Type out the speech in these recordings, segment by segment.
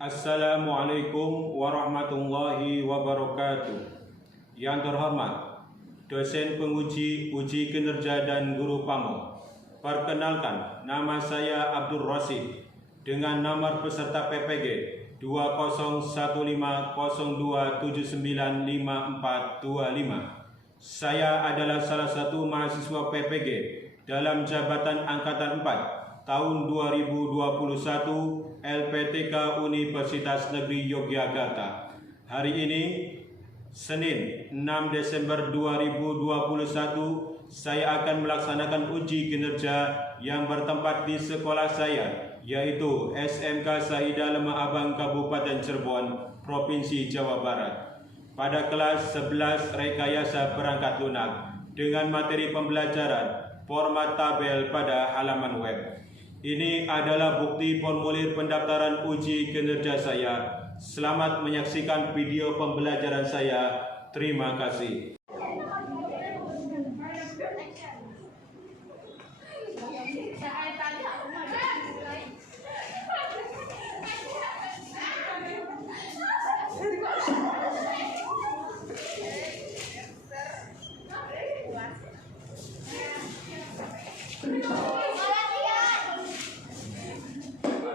Assalamualaikum warahmatullahi wabarakatuh. Yang terhormat dosen penguji uji kinerja dan guru PAMO, perkenalkan, nama saya Abdul Rasid dengan nomor peserta PPG 20015027954525. Saya adalah salah satu mahasiswa PPG dalam jabatan Angkatan 4 tahun 2021 LPTK Universitas Negeri Yogyakarta. Hari ini, Senin 6 Desember 2021, saya akan melaksanakan uji kinerja yang bertempat di sekolah saya, yaitu SMK Saidah Lemah Abang Kabupaten Cirebon, Provinsi Jawa Barat. Pada kelas 11 Rekayasa Perangkat Lunak dengan materi pembelajaran format tabel pada halaman web. Ini adalah bukti formulir pendaftaran uji kinerja saya. Selamat menyaksikan video pembelajaran saya. Terima kasih.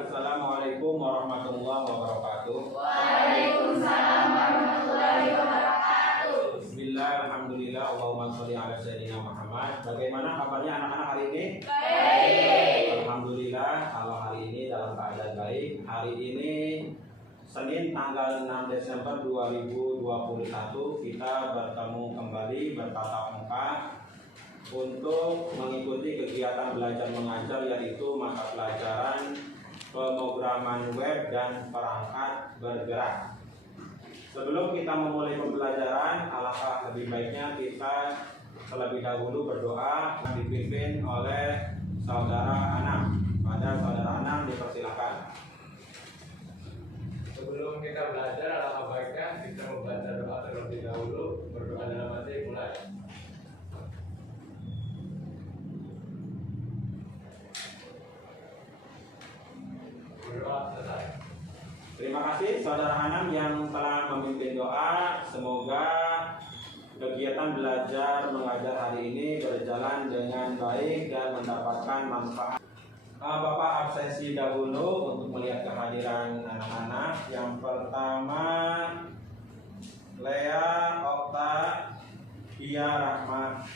Assalamualaikum warahmatullahi wabarakatuh. Waalaikumsalam warahmatullahi wabarakatuh. Bismillah, alhamdulillah, Allahumma sholli ala sayyidina Muhammad. Bagaimana kabarnya anak-anak hari ini? Baik. Alhamdulillah, kalau hari ini dalam keadaan baik. Hari ini Senin tanggal 6 Desember 2021 kita bertemu kembali bertatap muka untuk mengikuti kegiatan belajar mengajar, yaitu mata pelajaran pemrograman web dan perangkat bergerak. Sebelum kita memulai pembelajaran, alangkah lebih baiknya kita terlebih dahulu berdoa dipimpin oleh Saudara Anam. Pada Saudara Anam dipersilakan. Sebelum kita belajar, alangkah baiknya kita membaca doa terlebih dahulu. Berdoa dalam hati, mulai. Berdoa selesai. Terima kasih Saudara Anam yang telah memimpin doa. Semoga kegiatan belajar mengajar hari ini berjalan dengan baik dan mendapatkan manfaat. Bapak absensi dahulu untuk melihat kehadiran anak-anak. Yang pertama, Lea Okta Ia Rahmat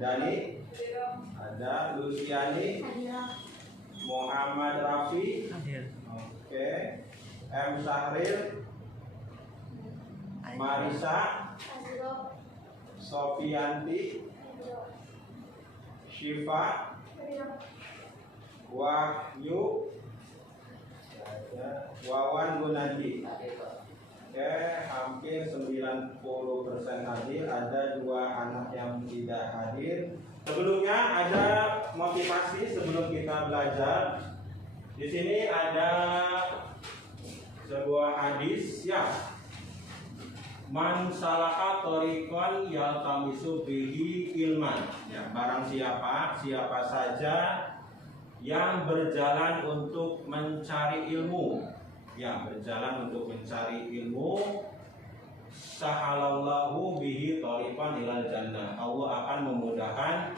Dani, ada Luciani, Muhammad Rafi, oke, M Sahril, Marisa, Sofianti, Syifa, Wahyu, Wawan Gunadi. Oke, hampir 90% hadir. Ada 2 anak yang tidak hadir. Sebelumnya ada motivasi sebelum kita belajar. Di sini ada sebuah hadis ya. Man salaka thoriqan yaltamisu bihi ilman. Ya, barang siapa saja yang berjalan untuk mencari ilmu, ya, berjalan untuk mencari ilmu, sahalallahu bihi thoriqan ilal jannah. Allah akan memudahkan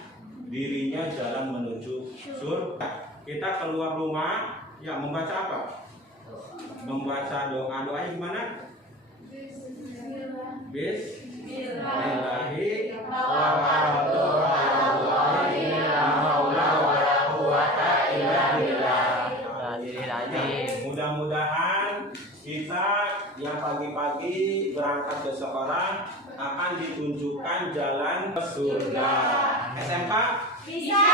dirinya jalan menuju surga. Kita keluar rumah, ya, membaca apa? Membaca doa. Doanya gimana? Bismillahi tawakkaltu 'alallahi la haula wala quwwata illa billah. Mudah-mudahan kita yang pagi-pagi berangkat ke sekolah akan ditunjukkan jalan ke surga. SMK? Bisa.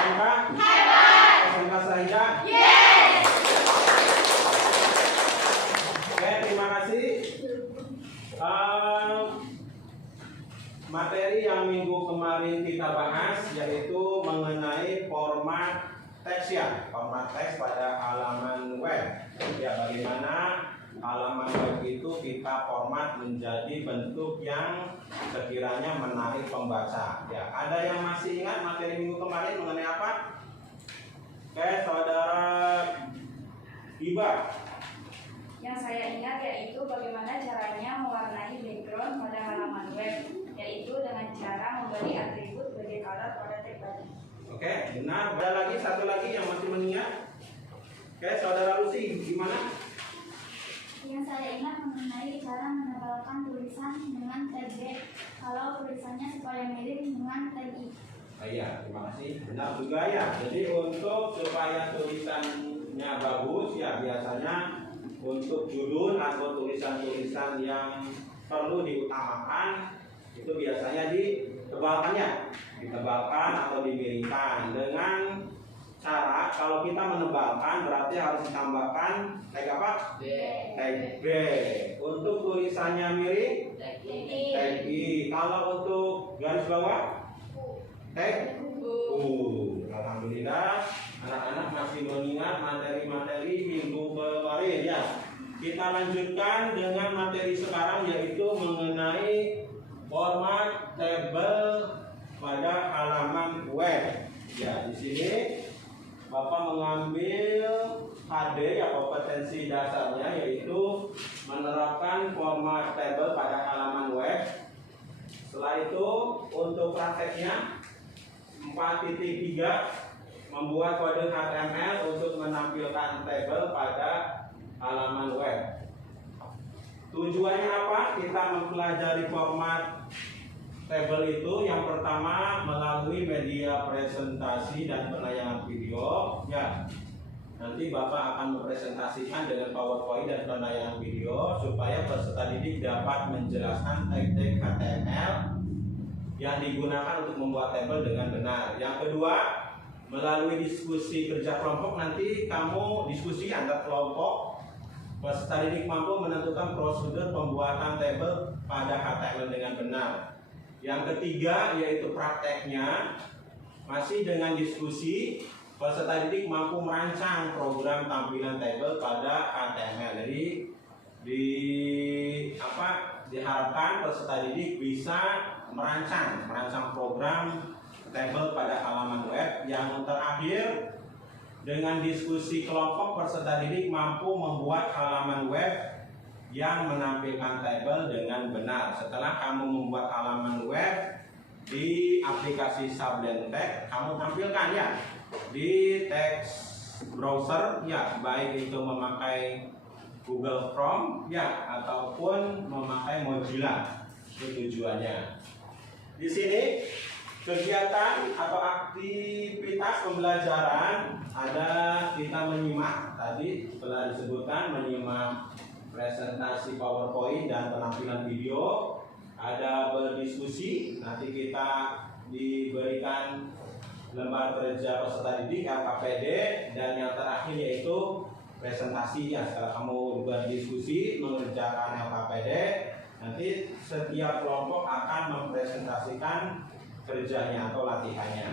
SMK? Hebat. SMK Saidah? Yes. Oke, terima kasih. Materi yang minggu kemarin kita bahas yaitu mengenai format teks, ya, format teks pada halaman web. Ya, bagaimana halaman web itu kita format menjadi bentuk yang sekiranya menarik pembaca. Ya, ada yang masih ingat materi minggu kemarin mengenai apa? Oke, Saudara Iba. Yang saya ingat yaitu bagaimana caranya mewarnai background pada halaman web, yaitu dengan cara memberi atribut body color pada tag body. Oke, benar. Ada lagi satu lagi yang masih mengingat? Oke, saudara Lucy, gimana? Yang saya ingat mengenai cara menebalkan tulisan dengan tag B kalau tulisannya supaya mirip dengan tag I. Oh iya, terima kasih. Benar juga ya. Jadi untuk supaya tulisannya bagus ya biasanya untuk judul atau tulisan-tulisan yang perlu diutamakan itu biasanya ditebalkan atau dimiringkan dengan cara kalau kita menebalkan berarti harus ditambahkan tag apa? Tag B. Untuk tulisannya miring tag I. Kalau untuk garis bawah tag U. Alhamdulillah anak-anak masih mengingat materi-materi minggu kemarin ya. Kita lanjutkan dengan materi sekarang yaitu mengenai format tabel pada halaman web. Ya, di sini Bapak mengambil HD ya kompetensi dasarnya yaitu menerapkan format tabel pada halaman web. Setelah itu untuk prakteknya 4.3 membuat kode HTML untuk menampilkan tabel pada halaman web. Tujuannya apa? Kita mempelajari format tabel itu yang pertama melalui media presentasi dan penayangan video ya. Nanti Bapak akan mempresentasikan dengan PowerPoint dan penayangan video supaya peserta didik dapat menjelaskan tag-tag HTML yang digunakan untuk membuat tabel dengan benar. Yang kedua, melalui diskusi kerja kelompok nanti kamu diskusi antar kelompok, peserta didik mampu menentukan prosedur pembuatan tabel pada HTML dengan benar. Yang ketiga yaitu prakteknya, masih dengan diskusi peserta didik mampu merancang program tampilan tabel pada HTML. Jadi diharapkan peserta didik bisa merancang program tabel pada halaman web. Yang terakhir, dengan diskusi kelompok peserta didik mampu membuat halaman web yang menampilkan tabel dengan benar. Setelah kamu membuat halaman web di aplikasi Sublime Text, kamu tampilkan ya di text browser ya, baik itu memakai Google Chrome ya ataupun memakai Mozilla. Itu tujuannya. Di sini kegiatan atau aktivitas pembelajaran ada kita menyimak tadi telah disebutkan menyimak presentasi PowerPoint dan penampilan video, ada berdiskusi, nanti kita diberikan lembar kerja peserta didik LKPD, dan yang terakhir yaitu presentasi ya. Setelah kamu berdiskusi mengerjakan LKPD, nanti setiap kelompok akan mempresentasikan kerjanya atau latihannya.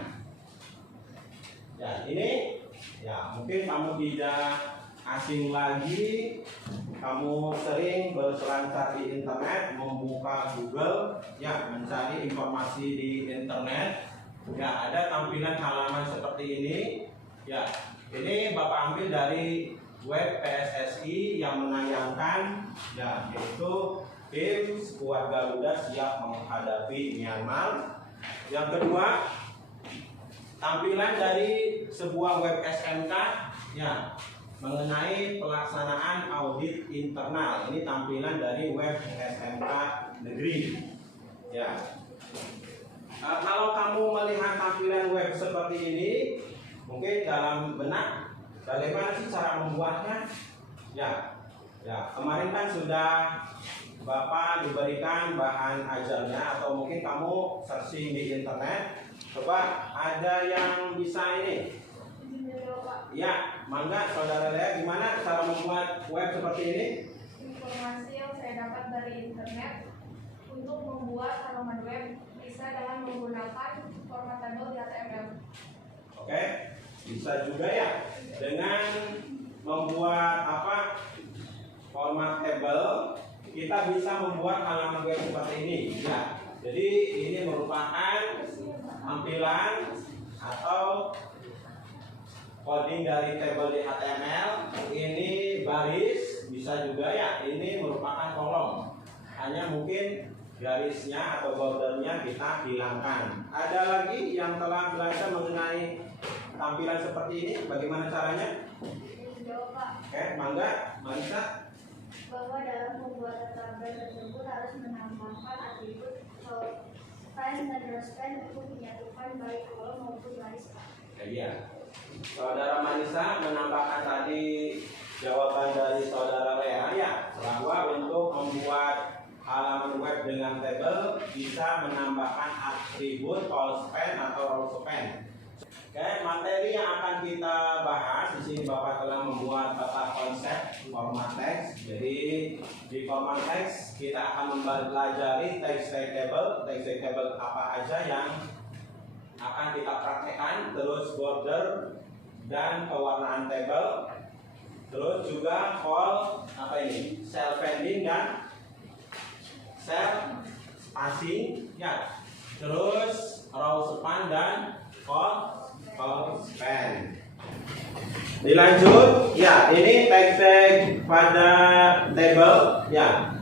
Ya, ini ya mungkin kamu tidak asing lagi, kamu sering berselancar di internet, membuka Google ya, mencari informasi di internet ya, ada tampilan halaman seperti ini ya. Ini Bapak ambil dari web PSSI yang menayangkan ya, yaitu tim skuad Garuda siap menghadapi Myanmar. Yang kedua, tampilan dari sebuah web SMK ya, mengenai pelaksanaan audit internal. Ini tampilan dari web SMK negeri ya. Kalau kamu melihat tampilan web seperti ini, mungkin dalam benak bagaimana sih cara membuatnya ya. Kemarin kan sudah Bapak diberikan bahan ajarnya, atau mungkin kamu searching di internet. Coba ada yang bisa ini ya, mangga saudara Lea, gimana cara membuat web seperti ini? Informasi yang saya dapat dari internet untuk membuat halaman web bisa dengan menggunakan format tabel di HTML. Oke, bisa juga ya dengan membuat format tabel. Kita bisa membuat halaman web seperti ini ya. Jadi ini merupakan tampilan atau coding dari tabel di HTML. Ini baris, Bisa juga ya, ini merupakan kolom. Hanya mungkin garisnya atau bordernya kita hilangkan. Ada lagi yang telah belajar mengenai tampilan seperti ini, bagaimana caranya? Jawab, Pak. Oke, mangga, Marisa. Bahwa dalam pembuatan tabel tersebut harus menambahkan atribut span dan span untuk menyatukan baik kolom maupun garis. Iya. Saudara Marisa menambahkan tadi jawaban dari saudara Lea ya, bahwa untuk membuat halaman web dengan tabel bisa menambahkan atribut call span atau row span. Oke, materi yang akan kita bahas di sini Bapak telah membuat tata konsep format teks. Jadi di format teks kita akan mempelajari text table apa aja yang akan kita praktekkan, terus border dan pewarnaan tabel, terus juga call cell padding dan cell spacing ya, terus row span dan call span. Dilanjut ya, ini tag pada table ya,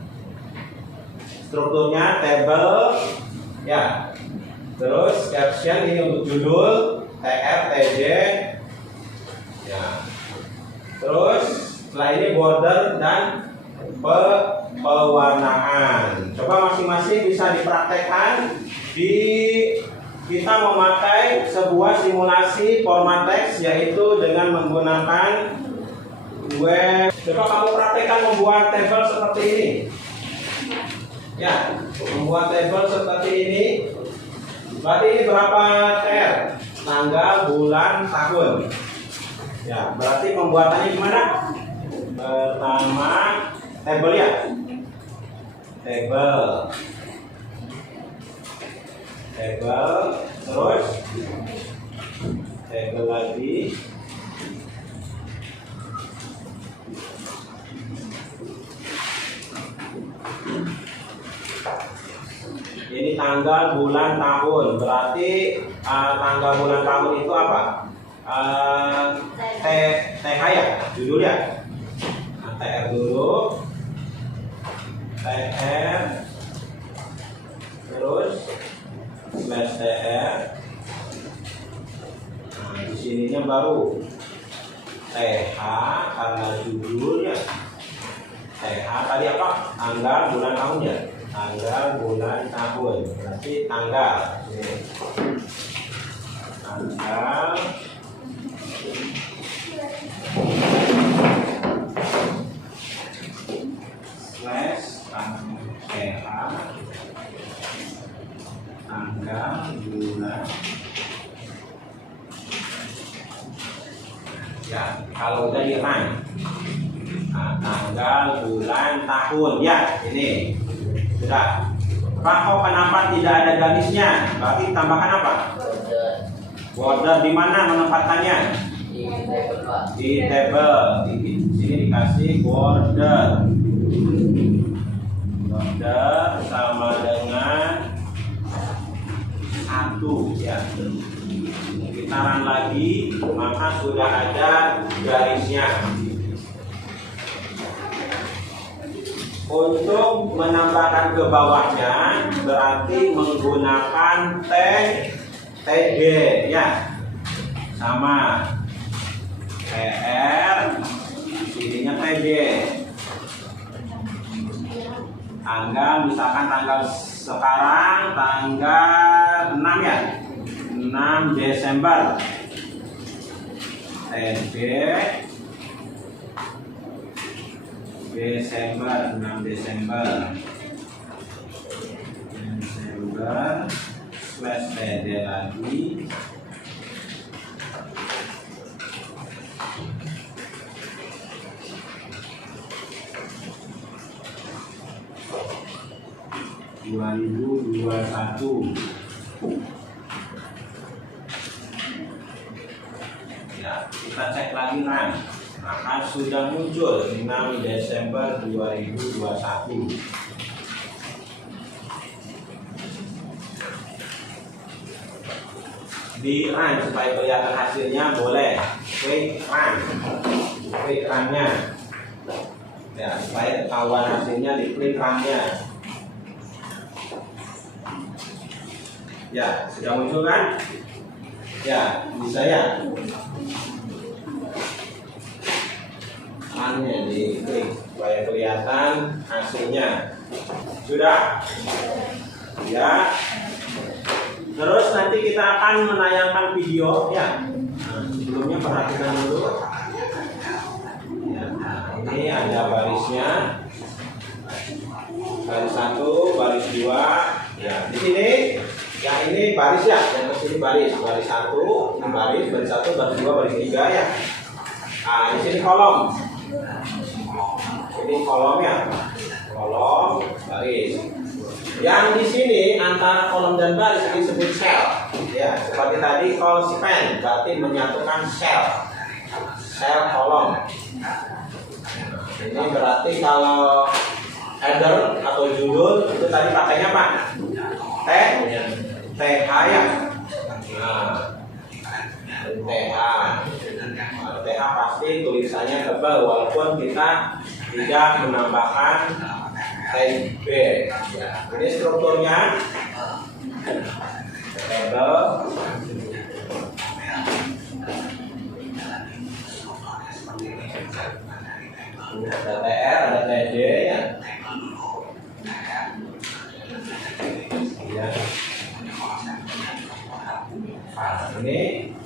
strukturnya table ya, terus caption ini untuk judul TR TJ ya, terus setelah ini border dan pewarnaan. Coba masing-masing bisa dipraktekkan. Kita memakai sebuah simulasi format teks, yaitu dengan menggunakan web. Coba kamu praktekkan membuat tabel seperti ini. Ya, membuat tabel seperti ini. Berarti ini berapa TR? Tanggal, bulan, tahun. Ya, berarti pembuatannya gimana? Pertama, tabel ya. Tabel, terus tabel lagi, ini tanggal, bulan, tahun. Berarti tanggal, bulan, tahun itu apa? TH ya, judulnya. TR dulu, TR, terus slash TR. Nah, di sininya baru TH karena judulnya. TH tadi apa? Tanggal, bulan, tahunnya. Tanggal, bulan, tahun. Berarti tanggal. Ini. Tanggal. Slash TH. Tanggal, bulan. Ya, kalau udah di-run. Nah, tanggal, bulan, tahun. Ya, ini sudah. Kok kenapa tidak ada garisnya? Berarti tambahkan apa? Border di mana menempatkannya? Di table. Di sini dikasih border. Border sama dengan 1 ya. Kita run lagi, maka sudah ada garisnya. Untuk menambahkan ke bawahnya berarti menggunakan TG ya, sama TR, sininya TG. Tanggal, misalkan tanggal sekarang tanggal 6 ya, 6 Desember. TG Desember, 6 Desember. Slash TD lagi. (2021) ya, kita cek lagi run. Maka sudah muncul 6 Desember 2021. Di run supaya kelihatan hasilnya boleh. Quick run. Quick run-nya. Ya, supaya ketahuan hasilnya di print-nya. Ya, sudah muncul kan? Ya, bisa ya. Hanya diklik supaya kelihatan hasilnya. Sudah? Ya. Terus nanti kita akan menayangkan video ya. Nah, sebelumnya perhatikan dulu. Ya, nah, ini ada barisnya. Baris 1, baris 2. Ya, di sini yang ini baris ya, yang ke sini baris. Baris 1, ini baris 1, baris 2, baris 3 ya. Nah, di sini kolom. Ini kolomnya. Kolom, baris. Yang di sini antara kolom dan baris disebut sel. Ya, seperti tadi call span berarti menyatukan sel. Sel kolom. Ini berarti kalau header atau judul itu tadi pakainya apa? TH ya. Nah, TH. TH pasti tulisannya tebal walaupun kita tidak menambahkan TB. Ya, ini strukturnya tebal. Ada TR, ada TD ya. Ya. Nah, ini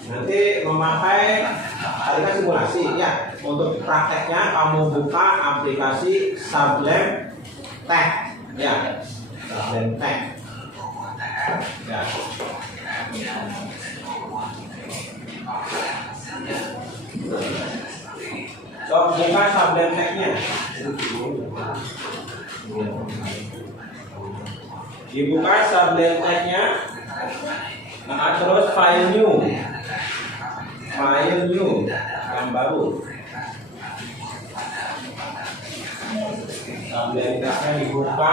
nanti memakai tadi kan simulasi ya. Untuk prakteknya kamu buka aplikasi Sublime Text ya. Sublime Text. Ya. So, buka Sublime Text-nya. Dibuka Sublime Text-nya. Nah, terus file new. File new yang baru. Sublime Text-nya dibuka.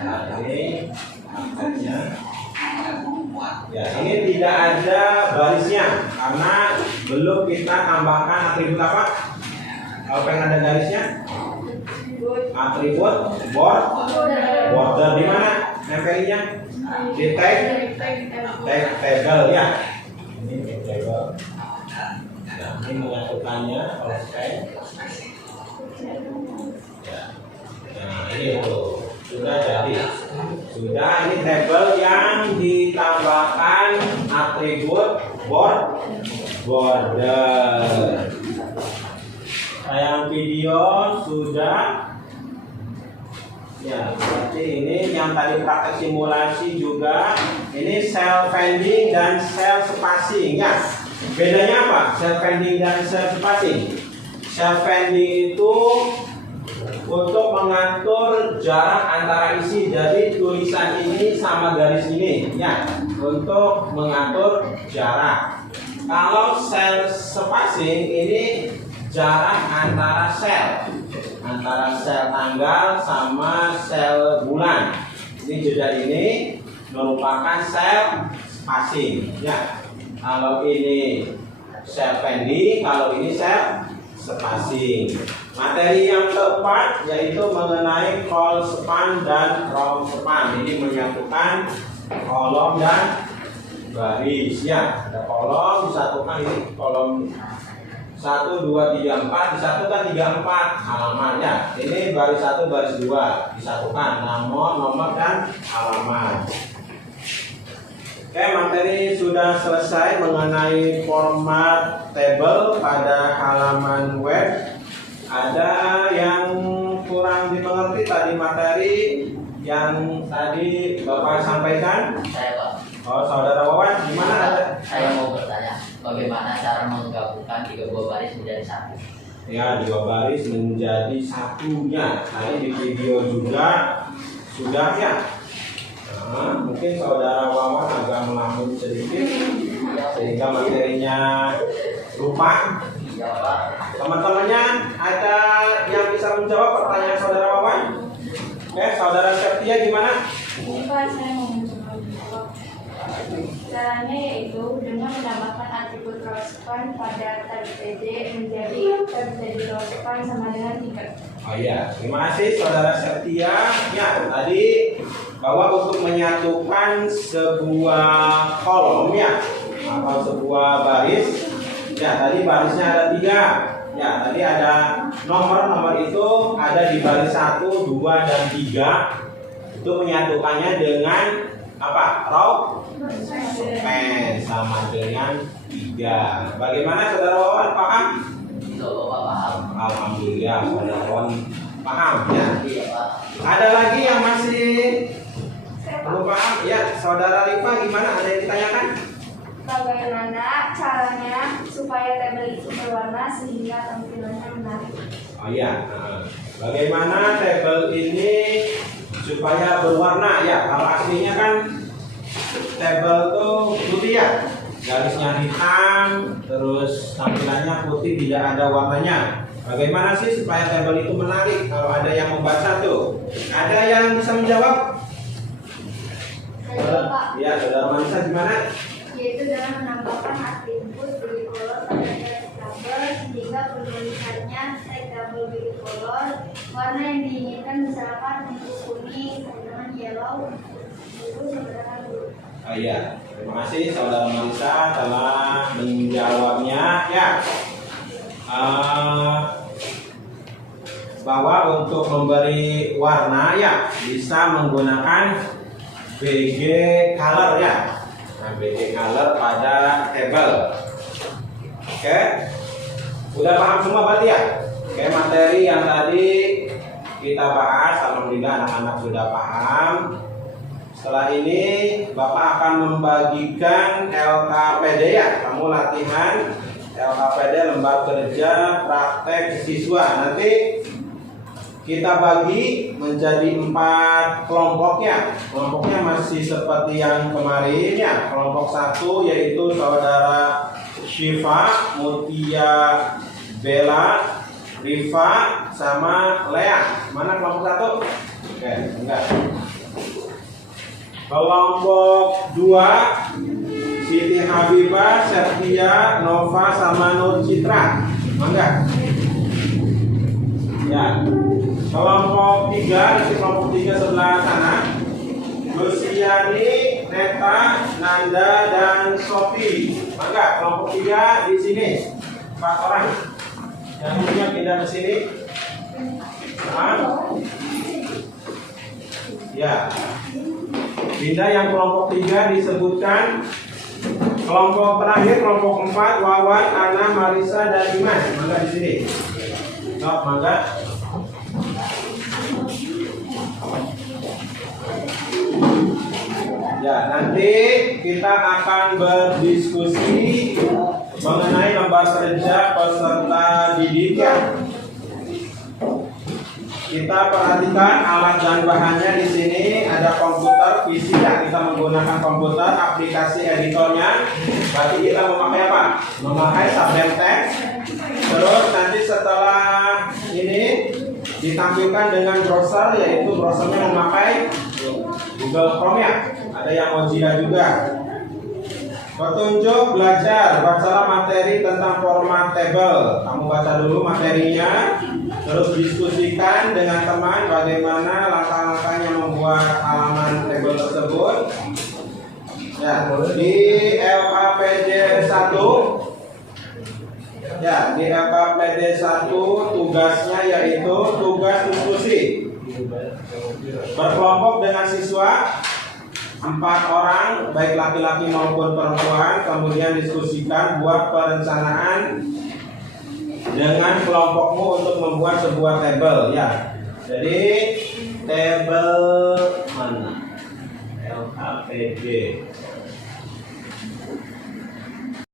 Nah, ini teksnya. Ya, ini tidak ada barisnya karena belum kita tambahkan atribut apa? Kalau pengen ada garisnya, atribut border di mana? Nempelnya di tag table ya. Ini table. Ya, ini menyatukannya oleh tag. Ya. Nah, ini sudah jadi. Sudah, ini table yang ditambahkan atribut border. Tayang video sudah. Ya, seperti ini yang tadi praktek simulasi juga. Ini cell finding dan cell spacing ya. Bedanya apa? Cell finding dan cell spacing. Cell finding itu untuk mengatur jarak antara isi dari tulisan ini sama garis ini ya, untuk mengatur jarak. Kalau sel spacing ini jarak antara sel tanggal sama sel bulan. Ini jeda ini merupakan sel spacing ya. Kalau ini sel pending, kalau ini sel spacing. Materi yang keempat yaitu mengenai call span dan row span. Ini menyatukan kolom dan baris ya. Ada kolom disatukan, ini kolom 1, 2, 3, 4 disatukan 3, 4 halamannya. Ini baris 1, baris 2 disatukan nomor dan halaman. Oke, materi sudah selesai mengenai format table pada halaman web. Ada yang kurang dimengerti tadi materi yang tadi Bapak sampaikan? Saya Pak. Oh, Saudara Wawan, gimana ada? Saya mau bertanya, bagaimana cara menggabungkan 3 buah baris menjadi satu? Ya, 2 baris menjadi satunya. Tadi di video juga sudah ya. Nah, mungkin Saudara Wawan agak melamun sedikit sehingga materinya lupa. Ya Pak. Teman-temannya ada yang bisa menjawab pertanyaan Saudara Wawan? Oke, Saudara Septia gimana? Ini Pak, saya mau mencoba menjawab. Caranya yaitu dengan menambahkan atribut rospan pada tab PD menjadi rospan sama dengan 3. Oh iya, terima kasih saudara Setia. Ya, tadi bahwa untuk menyatukan sebuah kolom ya atau sebuah baris, ya tadi barisnya ada 3. Ya, tadi ada nomor itu ada di baris 1, 2, dan 3. Itu menyatukannya dengan apa? Row pen sama dengan 3. Bagaimana saudara Wawan, paham? Itu Bapak paham. Alhamdulillah saudara Wawan paham ya. Iya Pak. Ada lagi yang masih belum paham? Ya, saudara Rifa gimana? Ada yang ditanyakan? Bagaimana caranya supaya tabel itu berwarna sehingga tampilannya menarik? Oh iya, bagaimana tabel ini supaya berwarna ya? Kalau aslinya kan tabel tuh putih ya, garisnya hitam, terus tampilannya putih, tidak ada warnanya. Bagaimana sih supaya tabel itu menarik? Kalau ada yang membaca tuh, ada yang bisa menjawab? Saya Pak, Ya, saudara Manisa gimana? yaitu dengan menambahkan atribut bicolor pada garis tabel sehingga penulisannya tabel bicolor warna yang diinginkan misalkan untuk kuning dengan yellow itu sebenarnya dulu. Oh iya, terima kasih saudara Manisa telah menjawabnya ya. Bahwa untuk memberi warna ya bisa menggunakan BG color ya. Nah, BG color pada tabel. Oke, udah paham semua berarti ya? Oke, materi yang tadi kita bahas, alhamdulillah anak-anak sudah paham. Setelah ini Bapak akan membagikan LKPD ya. Kamu latihan LKPD lembar kerja praktek siswa. Nanti kita bagi menjadi 4 kelompok ya. Kelompoknya masih seperti yang kemarin ya. Kelompok 1 yaitu saudara Syifa, Mutia, Bella, Rifa, sama Lea. Mana kelompok 1? Oke, enggak. Kelompok 2 Siti Habibah, Septia, Nova, sama Nur Citra. Enggak. Ya. Kelompok 3, di kelompok 3 sebelah sana, Luciani, Neta, Nanda, dan Sofi. Mangga, kelompok 3 di sini 4 orang. Yang punya pindah ke sini. Ya. Pindah yang kelompok 3 disebutkan. Kelompok terakhir kelompok 4 Wawan, Ana, Marisa, dan Iman. Mangga di sini. Stop, mangga. Ya, nanti kita akan berdiskusi mengenai lembar kerja peserta didik ya. Kita perhatikan alat dan bahannya di sini ada komputer PC ya. Kita menggunakan komputer, aplikasi editornya. Berarti kita memakai apa? Memakai Sublime Text. Terus nanti setelah ini ditampilkan dengan browser, yaitu browsernya memakai Google Chrome ya. Ada yang Mozilla juga. Petunjuk belajar, bacalah materi tentang format tabel. Kamu baca dulu materinya, terus diskusikan dengan teman bagaimana langkah-langkahnya membuat halaman tabel tersebut. Ya, di LKPD 1 ya, di LKPD 1 tugasnya yaitu tugas diskusi. Berkelompok dengan siswa 4 orang, baik laki-laki maupun perempuan, kemudian diskusikan, buat perencanaan dengan kelompokmu untuk membuat sebuah tabel ya. Jadi tabel mana? LKPD.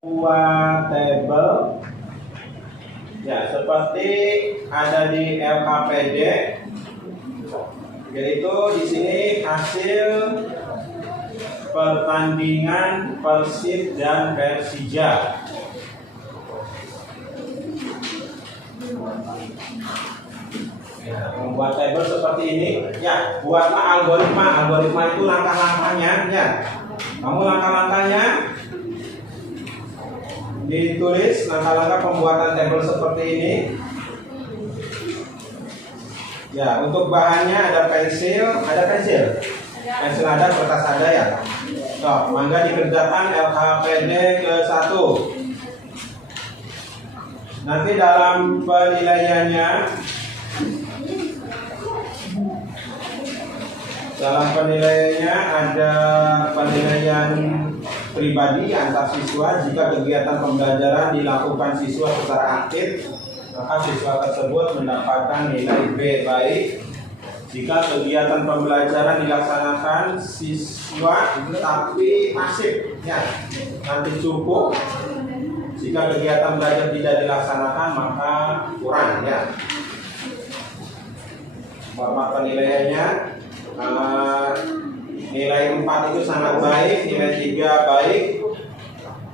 Buat tabel ya seperti ada di LKPD, yaitu di sini hasil pertandingan Persib dan Persija. Ya, membuat tabel seperti ini, ya buatlah algoritma. Algoritma itu langkah-langkahnya, ya. Kamu langkah-langkahnya ditulis langkah-langkah pembuatan tabel seperti ini. Ya, untuk bahannya ada pensil, pensil ada, kertas ada ya. So, mangga dikerjakan LKPD ke-1. Nanti dalam penilaiannya, ada penilaian pribadi antar siswa. Jika kegiatan pembelajaran dilakukan siswa secara aktif, maka siswa tersebut mendapatkan nilai B baik. Jika kegiatan pembelajaran dilaksanakan siswa tapi pasif, ya, nanti cukup. Jika kegiatan belajar tidak dilaksanakan, maka kurang, ya. Format penilaiannya, nilai 4 itu sangat baik, nilai 3 baik,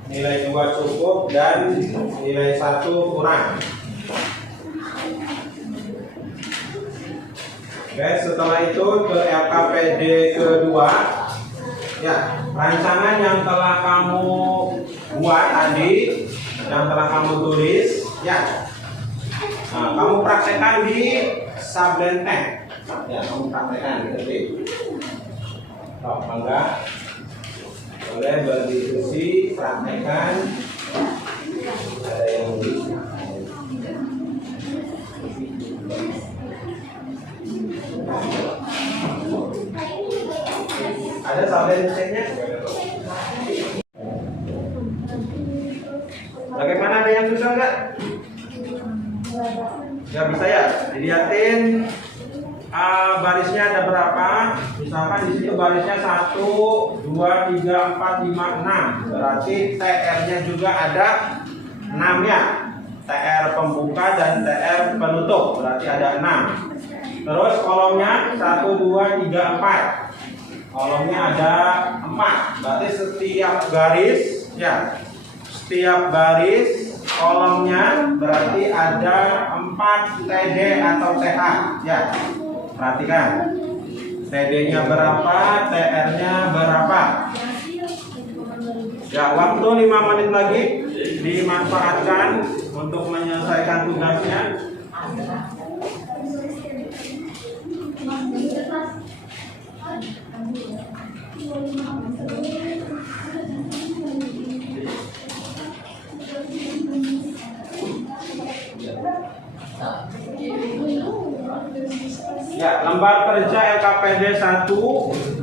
nilai 2 cukup, dan nilai 1 kurang. Oke, setelah itu ke LKPD kedua. Ya, rancangan yang telah kamu buat tadi, yang telah kamu tulis, ya. Nah, kamu praktekkan di Sablentek. Ya, kamu praktekkan di mangga. Boleh berdiskusi, praktekkan. Ada yang nulis. Ada Sablenteknya? Bagaimana, ada yang susah nggak? Nggak bisa ya? Dilihatin barisnya ada berapa? Misalkan di situ barisnya 1, 2, 3, 4, 5, 6. Berarti TR-nya juga ada 6 ya. TR pembuka dan TR penutup. Berarti ada 6. Terus kolomnya 1, 2, 3, 4. Kolomnya ada 4. Berarti setiap garis, ya, setiap baris kolomnya berarti ada 4 TD atau TH, ya. Perhatikan, TD-nya berapa, TR-nya berapa. Ya, waktu 5 menit lagi dimanfaatkan untuk menyelesaikan tugasnya. Ya, lembar kerja LKPD 1,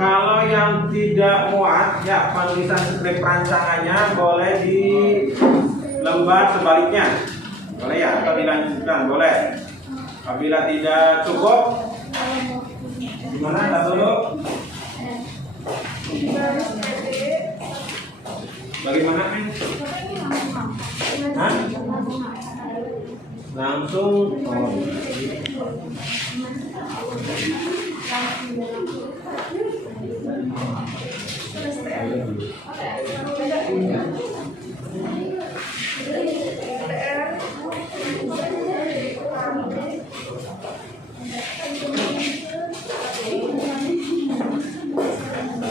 kalau yang tidak muat, ya, penulisan skrip rancangannya boleh di lembar sebaliknya. Boleh ya, atau dilanjutkan, boleh. Apabila tidak cukup, gimana? Tar dulu. Bagaimana? Hah? Langsung.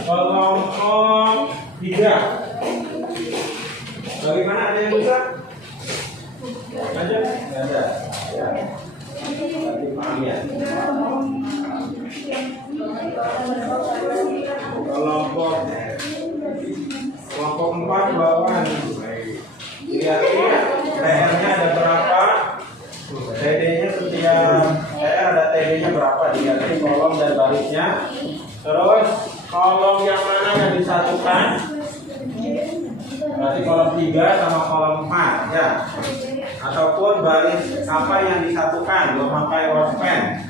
Kelompok 3. Bagaimana, ada yang bisa? Ada? Nggak ada. Ya. Berarti paham ya. Kelompok 4 bawaan. Lihat TR-nya ada berapa? TD-nya setiap TR ada TD-nya berapa? Dilihat di kolom dan barisnya. Terus kolom yang mana yang disatukan? Berarti kolom 3 sama kolom 4, ya. Ataupun baris apa yang disatukan, memakai workspan.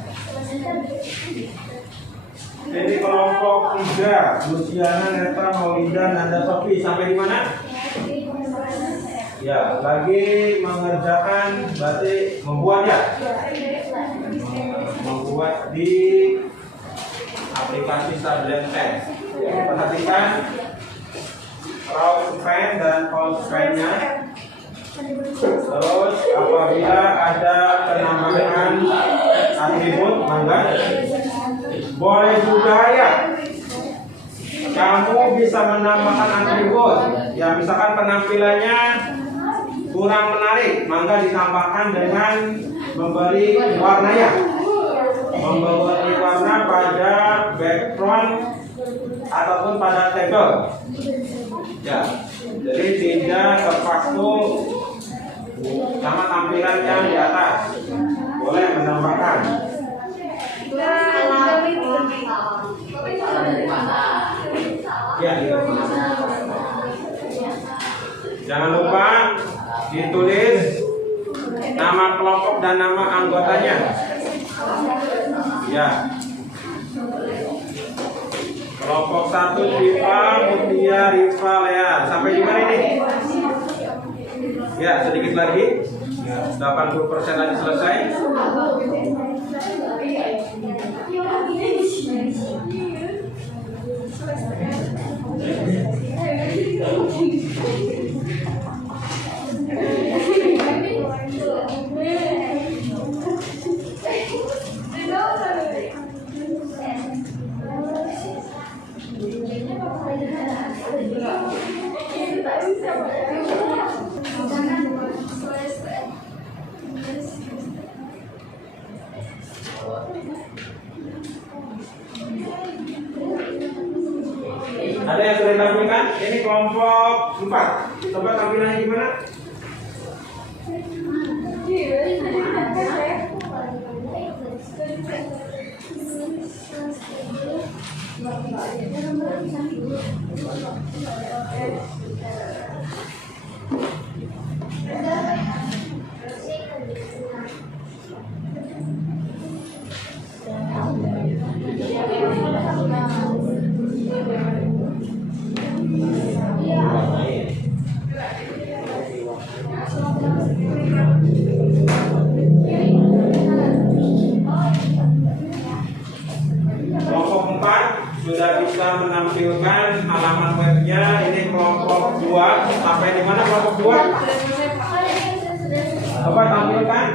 Jadi kelompok 3, Luciana, Neta, Maulida, Nanda, Sofi, sampai di mana? Ya, lagi mengerjakan, berarti membuat ya. Membuat di aplikasi Sablentek. Perhatikan row span dan call span-nya. Terus apabila ada penambahan atribut, mangga boleh juga ya. Kamu bisa menambahkan atribut. Ya, misalkan penampilannya kurang menarik, maka ditambahkan dengan memberi warnanya. Memberi warna pada background ataupun pada tabel. Ya, jadi tidak terpaku sama tampilan yang di atas. Boleh menambahkan. Dari mana? Ya, jangan lupa ditulis nama kelompok dan nama anggotanya. Ya. Kelompok 1 Diva, Mutia, Riva, Lea. Sampai di mana ini? Ya, sedikit lagi. 80% lagi selesai. Ada yang sudah ditampilkan? Ini kelompok 4. Coba tampilannya gimana? Kelompok 4 sudah bisa menampilkan halaman webnya. Ini kelompok 2. Sampai di mana kelompok 2? Coba tampilkan.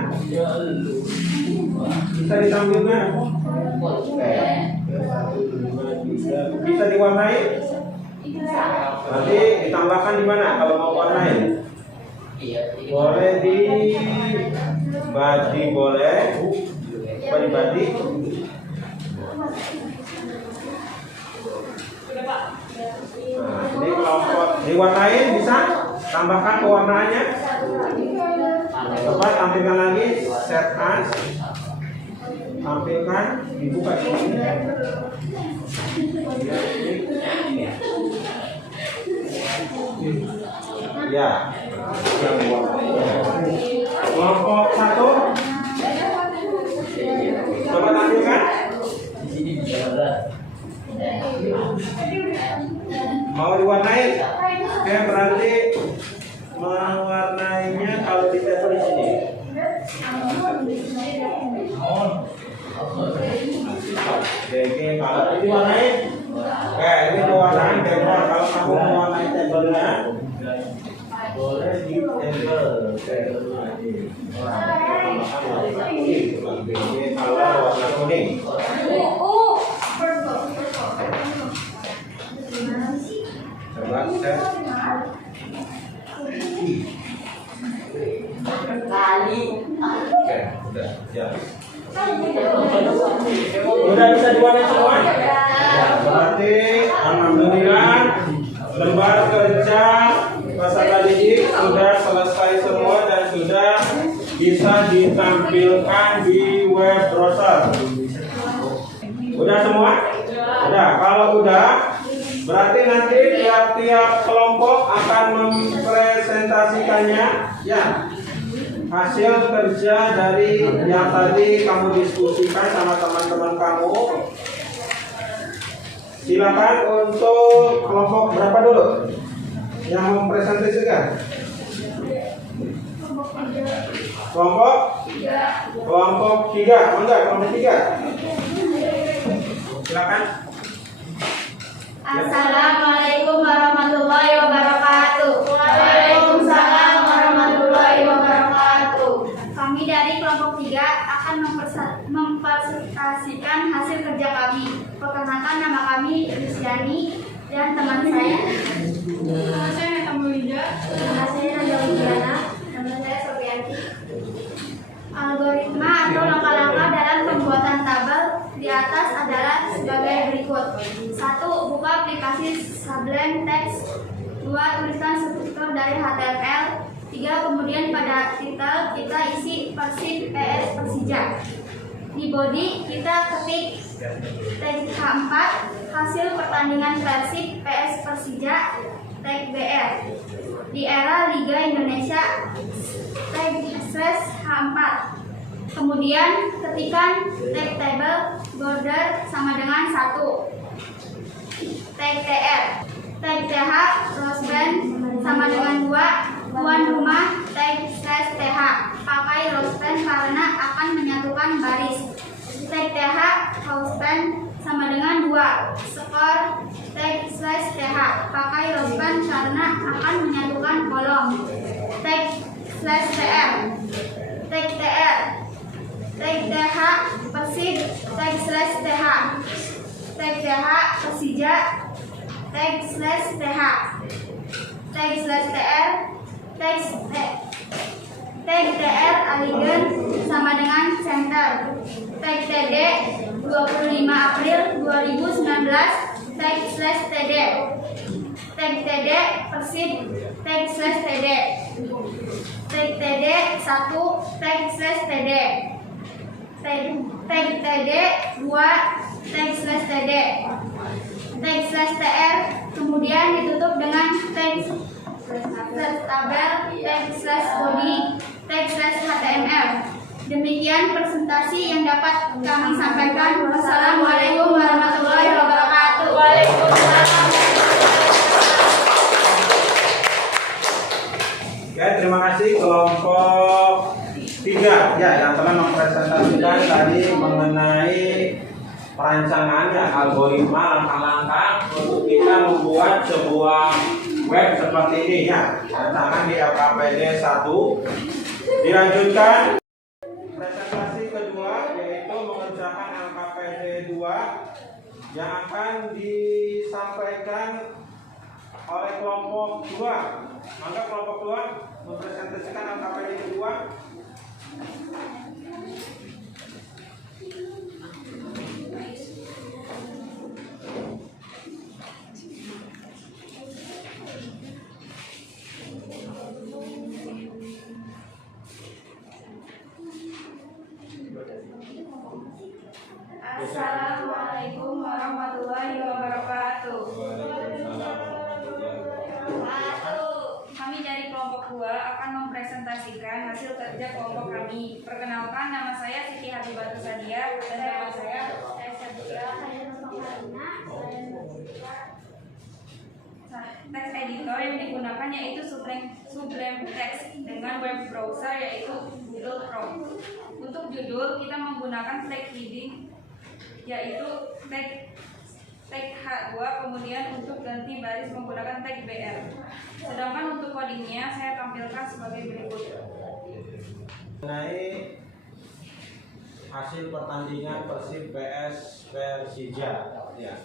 Bisa ditampilkan? Bisa diwarnai? Nanti ditambahkan di mana kalau mau warnai? Boleh di badi, boleh. Coba di badi. Nah, ini kelompok diwarnain, bisa tambahkan pewarnaannya. Coba tampilkan lagi, set as, tampilkan, dibuka di sini. Ya, kelompok 1, coba tampilkan. Mau diwarnain? Oke, berarti mewarnainya kalau di tabel di sini. Oke, kalau ini warnain. Oke, ini pewarnaan background. Kalau kamu mewarnai tabelnya, boleh di tabel. Ini kalau warna kuning. Coba set. Oke, udah siap. Udah bisa diwarnai semua? Ya, berarti alhamdulillah lembar kerja peserta didik sudah selesai semua dan sudah bisa ditampilkan di web browser. Udah semua? Udah. Kalau udah, berarti nanti tiap-tiap kelompok akan mempresentasikannya, ya, hasil kerja dari yang tadi kamu diskusikan sama teman-teman kamu. Silakan untuk kelompok berapa dulu yang mempresentasikan? Kelompok 3. Enggak, kelompok 3. Silakan. Assalamualaikum warahmatullahi wabarakatuh. Waalaikumsalam warahmatullahi wabarakatuh. Kami dari kelompok 3 akan mempresentasikan hasil kerja kami. Perkenalkan, nama kami Luciani dan teman saya. Nama saya Nata Melinda. Nama saya Nanda Widiana. Algoritma atau langkah-langkah dalam pembuatan tabel di atas adalah sebagai berikut. 1. Buka aplikasi Sublime Text. 2. Tuliskan struktur dari HTML. 3. Kemudian pada titel kita isi Persib PS Persija. Di body kita ketik tag H4 hasil pertandingan Persib PS Persija tag BR. Di era Liga Indonesia tag /H4. Kemudian ketikkan tag table border sama dengan 1. Tag TR. Tag TH Rosband sama dengan 2. Tuan rumah tag /TH. Pakai Rosband karena akan menyatukan baris. Tag TH Houseband sama dengan 2. Skor tag /TH. Pakai Rosband karena akan menyatukan kolom. Tag /TR. Tag TR. Tag TH Persib tag /TH. Tag TH Persija tag /TH. Tag /TR. Tag TR Aligen sama dengan center. Tag TD 25 April 2019 tag /TD. Tag TD Persib tag /TD. Tag TD 1 tag /TD. Tag TD 2 tag /TD. Tag /TR kemudian ditutup dengan tag tabel tag /body tag /HTML. Demikian presentasi yang dapat kami sampaikan. Wassalamualaikum warahmatullahi wabarakatuh. Waalaikumsalam. Ya, terima kasih kelompok 3 ya yang telah mempresentasikan tadi mengenai perancangan ya algoritma langkah-langkah untuk kita membuat sebuah web seperti ini ya. Rancangan di LKPD 1. Dilanjutkan presentasi kedua yaitu mengerjakan LKPD 2 yang akan disampaikan oleh kelompok 2. Maka kelompok 2 mempresentasikan LKPD kedua. Assalamualaikum warahmatullahi wabarakatuh. Kami dari kelompok 2 akan mempresentasikan hasil kerja kelompok kami. Perkenalkan, nama saya Siti Habibatus Sadia dan nama saya teks editor yang digunakan yaitu Sublime Text dengan web browser yaitu Google Chrome. Untuk judul kita menggunakan tag heading yaitu tag H2, kemudian untuk ganti baris menggunakan tag BR. Sedangkan untuk codingnya saya tampilkan sebagai berikut. Mengenai hasil pertandingan Persib PS Persija ya.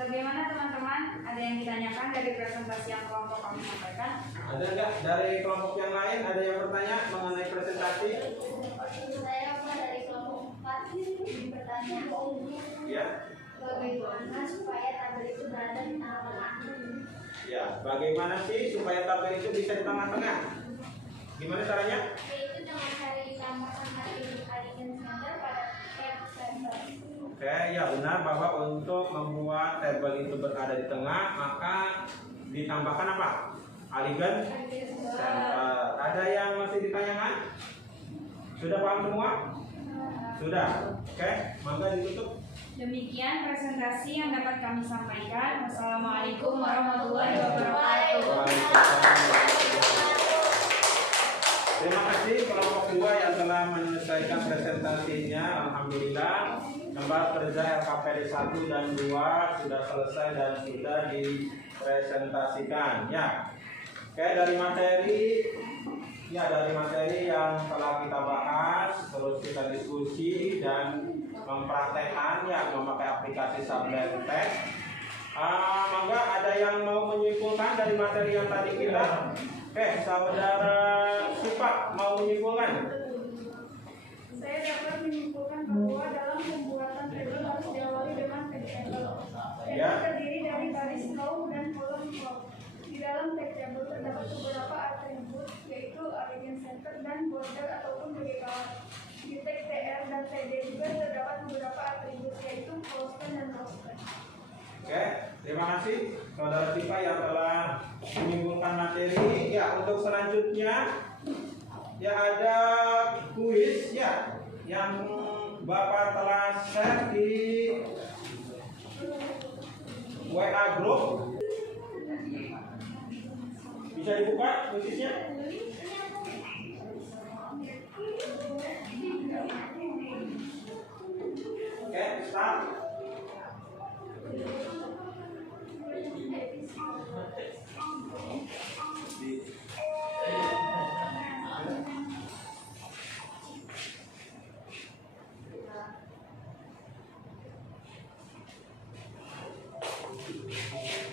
Bagaimana teman-teman? Ada yang ditanyakan dari presentasi yang kelompok kami sampaikan? Ada nggak dari kelompok yang lain ada yang bertanya mengenai presentasi? Saya dari kelompok 4 bertanya Ya. bagaimana supaya tabel itu berada di tengah-tengah. Ya, bagaimana sih supaya tabel itu bisa di tengah-tengah? Gimana caranya? Yaitu dengan cara ditambahkan Aligen Center pada tab center. Oke, ya benar bahwa untuk membuat tabel itu berada di tengah maka ditambahkan apa? Aligen Center. Ada yang masih ditanyakan? Sudah paham semua? Sudah. Oke, maka ditutup. Demikian presentasi yang dapat kami sampaikan. Wassalamualaikum warahmatullahi wabarakatuh. Terima kasih kelompok 2 yang telah menyelesaikan presentasinya. Alhamdulillah, tempat kerja LKPD 1 dan 2 sudah selesai dan sudah dipresentasikan. Ya, oke, dari materi yang telah kita bahas, terus kita diskusi dan mempraktekkan ya memakai aplikasi Sublime Text. Maka ada yang mau menyimpulkan dari materi yang tadi kita? Oke, saudara Siapa mau menyimpulkan? Saya dapat menyimpulkan bahwa dalam pembuatan tabel harus diawali dengan teks tabel. Ya. Yang terdiri dari baris row dan kolom row. Di dalam teks tabel terdapat beberapa atribut, yaitu origin center dan border ataupun background. Di teks TR dan TD juga terdapat beberapa atribut, yaitu column dan roster. Oke, terima kasih saudara Tifa yang telah menyimpulkan materi. Ya, untuk selanjutnya ya ada kuis ya yang Bapak telah share di WA group. Bisa dibuka kuisnya? Oke, start.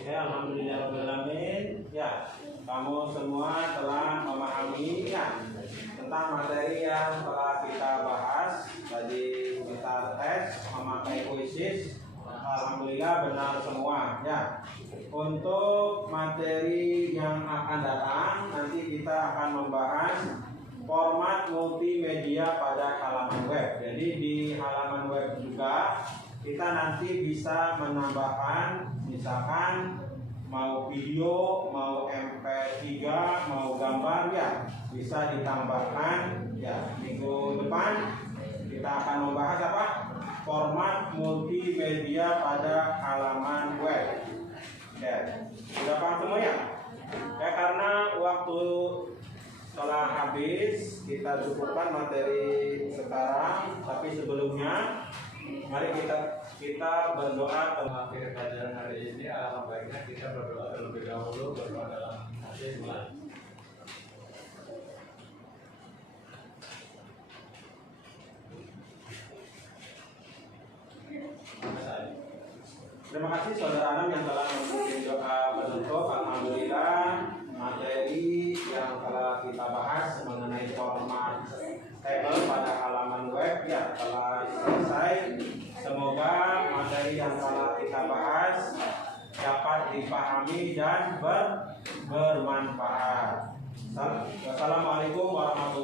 Ya, alhamdulillahirobbilalamin. Ya, kamu semua telah memahami ya tentang materi yang telah kita bahas. Tadi kita tes memakai kuisis. Alhamdulillah benar semua ya. Untuk materi yang akan datang nanti kita akan membahas format multimedia pada halaman web. Jadi di halaman web juga kita nanti bisa menambahkan misalkan mau video, mau MP3, mau gambar ya bisa ditambahkan ya. Minggu depan kita akan membahas apa? Format multimedia pada halaman web. Ya, sudah paham semua ya? Ya, karena waktu telah habis, kita cukupkan materi sekarang. Tapi sebelumnya, mari kita berdoa. Mengakhiri pelajaran hari ini, alangkah baiknya kita berdoa terlebih dahulu, berdoa dalam hati mulai. Terima kasih saudara Anam yang telah memimpin doa penutup. Alhamdulillah materi yang telah kita bahas mengenai format table pada halaman web ya telah selesai. Semoga materi yang telah kita bahas dapat dipahami dan bermanfaat. Wassalamualaikum warahmatullahi wabarakatuh.